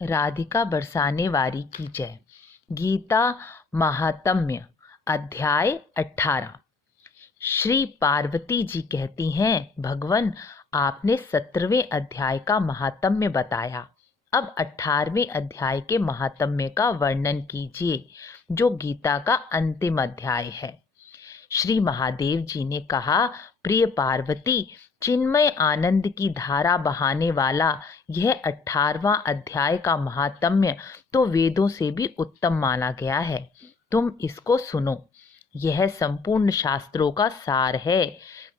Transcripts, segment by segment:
राधिका बरसाने वारी की जय। गीता महात्म्य अध्याय 18। श्री पार्वती जी कहती हैं, भगवन आपने 17वें अध्याय का महात्म्य बताया, अब 18वें अध्याय के महात्म्य का वर्णन कीजिए, जो गीता का अंतिम अध्याय है। श्री महादेव जी ने कहा, प्रिय पार्वती, चिन्मय आनंद की धारा बहाने वाला यह 18वां अध्याय का महात्म्य तो वेदों से भी उत्तम माना गया है। तुम इसको सुनो। यह संपूर्ण शास्त्रों का सार है,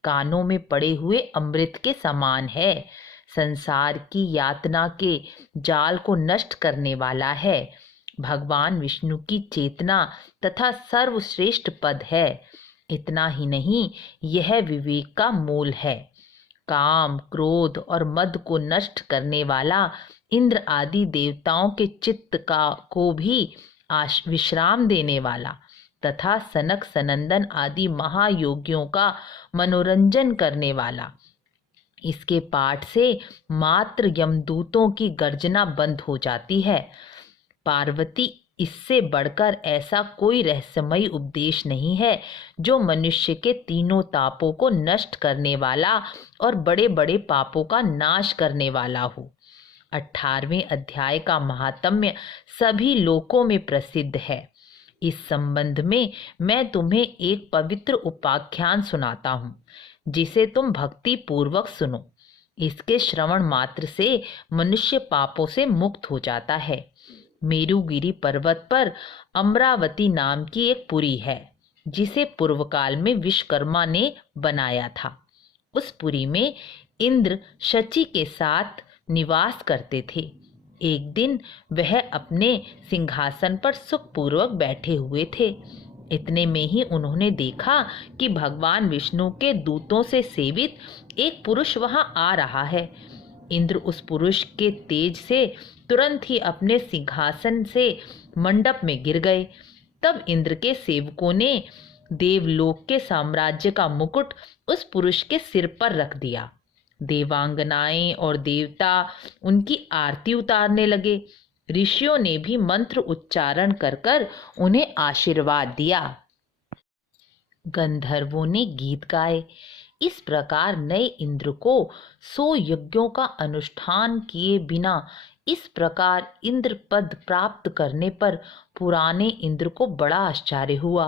कानों में पड़े हुए अमृत के समान है, संसार की यातना के जाल को नष्ट करने वाला है, भगवान विष्णु की चेतना तथा सर्वश्रेष्ठ पद है। इतना ही नहीं, यह विवेक का मूल है, काम, क्रोध और मद को नष्ट करने वाला, इंद्र आदि देवताओं के चित्त को भी विश्राम देने वाला तथा सनक सनंदन आदि महायोगियों का मनोरंजन करने वाला। इसके पाठ से मात्र यमदूतों की गर्जना बंद हो जाती है। पार्वती, इससे बढ़कर ऐसा कोई रहस्यमयी उपदेश नहीं है जो मनुष्य के तीनों तापों को नष्ट करने वाला और बड़े बड़े पापों का नाश करने वाला हो। 18वें अध्याय का महात्म्य सभी लोकों में प्रसिद्ध है। इस संबंध में मैं तुम्हें एक पवित्र उपाख्यान सुनाता हूँ, जिसे तुम भक्ति पूर्वक सुनो। इसके श्रवण मात्र से मनुष्य पापों से मुक्त हो जाता है। मेरुगिरी पर्वत पर अमरावती नाम की एक पुरी है, जिसे पूर्व काल में विश्वकर्मा ने बनाया था। उस पुरी में इंद्र शची के साथ निवास करते थे। एक दिन वह अपने सिंहासन पर सुखपूर्वक बैठे हुए थे। इतने में ही उन्होंने देखा कि भगवान विष्णु के दूतों से सेवित एक पुरुष वहां आ रहा है। इंद्र उस पुरुष के तेज से तुरंत ही अपने सिंहासन से मंडप में गिर गए। तब इंद्र के सेवकों ने देवलोक के साम्राज्य का मुकुट उस पुरुष के सिर पर रख दिया। देवांगनाएं और देवता उनकी आरती उतारने लगे। ऋषियों ने भी मंत्र उच्चारण कर कर उन्हें आशीर्वाद दिया। गंधर्वों ने गीत गाए। इस प्रकार नए इंद्र को 100 यज्ञों का अनुष्ठान किए बिना इस प्रकार इंद्र पद प्राप्त करने पर पुराने इंद्र को बड़ा आश्चर्य हुआ।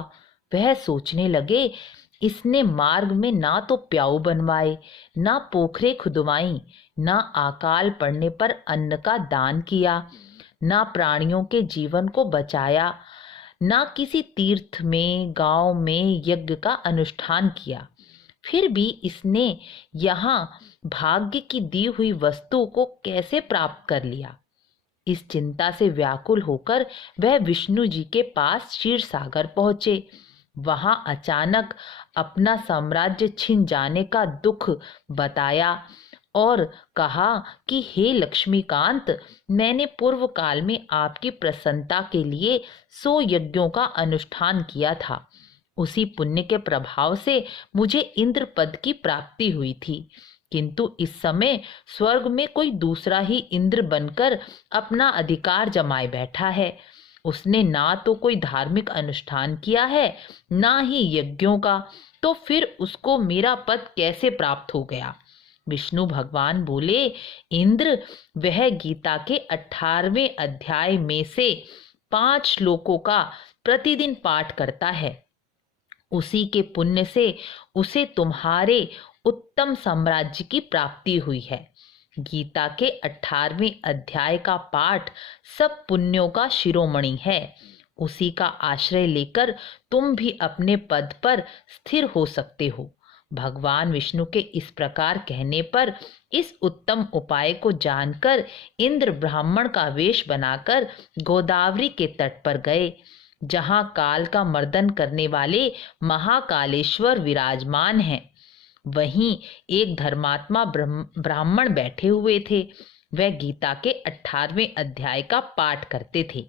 वह सोचने लगे, इसने मार्ग में ना तो प्याऊ बनवाए, ना पोखरे खुदवाई, ना अकाल पड़ने पर अन्न का दान किया, ना प्राणियों के जीवन को बचाया, ना किसी तीर्थ में गांव में यज्ञ का अनुष्ठान किया। फिर भी इसने यहाँ भाग्य की दी हुई वस्तु को कैसे प्राप्त कर लिया? इस चिंता से व्याकुल होकर वह विष्णु जी के पास क्षीर सागर पहुंचे। वहां अचानक अपना साम्राज्य छिन जाने का दुख बताया और कहा कि हे लक्ष्मीकांत, मैंने पूर्व काल में आपकी प्रसन्नता के लिए 100 यज्ञों का अनुष्ठान किया था। उसी पुण्य के प्रभाव से मुझे इंद्र पद की प्राप्ति हुई थी, किंतु इस समय स्वर्ग में कोई दूसरा ही इंद्र बनकर अपना अधिकार जमाए बैठा है। उसने ना तो कोई धार्मिक अनुष्ठान किया है, ना ही यज्ञों का, तो फिर उसको मेरा पद कैसे प्राप्त हो गया? विष्णु भगवान बोले, इंद्र, वह गीता के 18वें अध्याय में से 5 श्लोकों का प्रतिदिन पाठ करता है। उसी के पुण्य से उसे तुम्हारे उत्तम साम्राज्य की प्राप्ति हुई है। गीता के 18वें अध्याय का पाठ सब पुण्यों का शिरोमणि है। उसी का आश्रय लेकर तुम भी अपने पद पर स्थिर हो सकते हो। भगवान विष्णु के इस प्रकार कहने पर इस उत्तम उपाय को जानकर इंद्र ब्राह्मण का वेश बनाकर गोदावरी के तट पर गए, जहां काल का मर्दन करने वाले महाकालेश्वर विराजमान हैं। वहीं एक धर्मात्मा ब्राह्मण बैठे हुए थे। वह गीता के 18वें अध्याय का पाठ करते थे।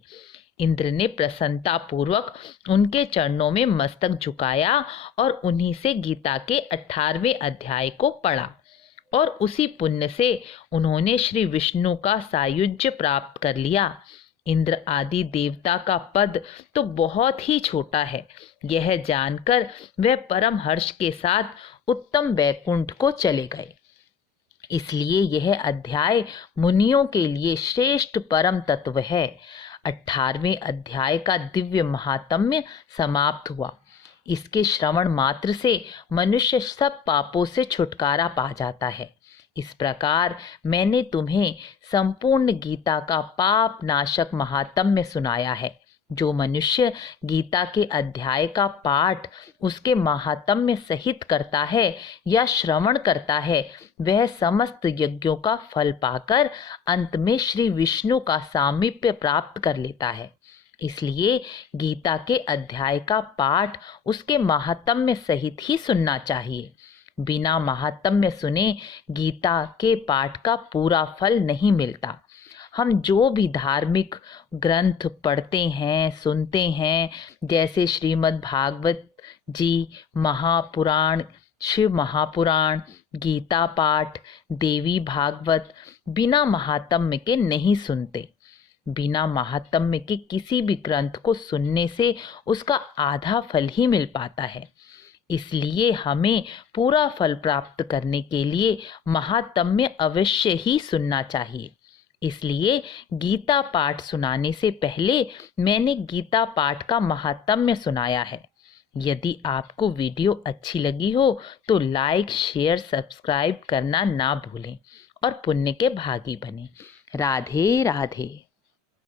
इंद्र ने प्रसन्नता पूर्वक उनके चरणों में मस्तक झुकाया और उन्हीं से गीता के 18वें अध्याय को पढ़ा। और उसी पुण्य से उन्होंने श्री विष्णु का सायुज्य प्राप्त कर लिया। इंद्र आदि देवता का पद तो बहुत ही छोटा है। यह जानकर वह परम हर्ष के साथ उत्तम वैकुंठ को चले गए। इसलिए यह अध्याय मुनियों के लिए श्रेष्ठ परम तत्व है। 18वें अध्याय का दिव्य महात्म्य समाप्त हुआ। इसके श्रवण मात्र से मनुष्य सब पापों से छुटकारा पा जाता है। इस प्रकार मैंने तुम्हें संपूर्ण गीता का पाप नाशक महात्म्य सुनाया है। जो मनुष्य गीता के अध्याय का पाठ उसके महात्म्य सहित करता है या श्रवण करता है, वह समस्त यज्ञों का फल पाकर अंत में श्री विष्णु का सामीप्य प्राप्त कर लेता है। इसलिए गीता के अध्याय का पाठ उसके महात्म्य सहित ही सुनना चाहिए। बिना महात्म्य सुने गीता के पाठ का पूरा फल नहीं मिलता। हम जो भी धार्मिक ग्रंथ पढ़ते हैं, सुनते हैं, जैसे श्रीमद् भागवत जी, महापुराण, शिव महापुराण, गीता पाठ, देवी भागवत, बिना महात्म्य के नहीं सुनते। बिना महात्म्य के किसी भी ग्रंथ को सुनने से उसका आधा फल ही मिल पाता है। इसलिए हमें पूरा फल प्राप्त करने के लिए महात्म्य अवश्य ही सुनना चाहिए। इसलिए गीता पाठ सुनाने से पहले मैंने गीता पाठ का महात्म्य सुनाया है। यदि आपको वीडियो अच्छी लगी हो तो लाइक, शेयर, सब्सक्राइब करना ना भूलें और पुण्य के भागी बने। राधे राधे।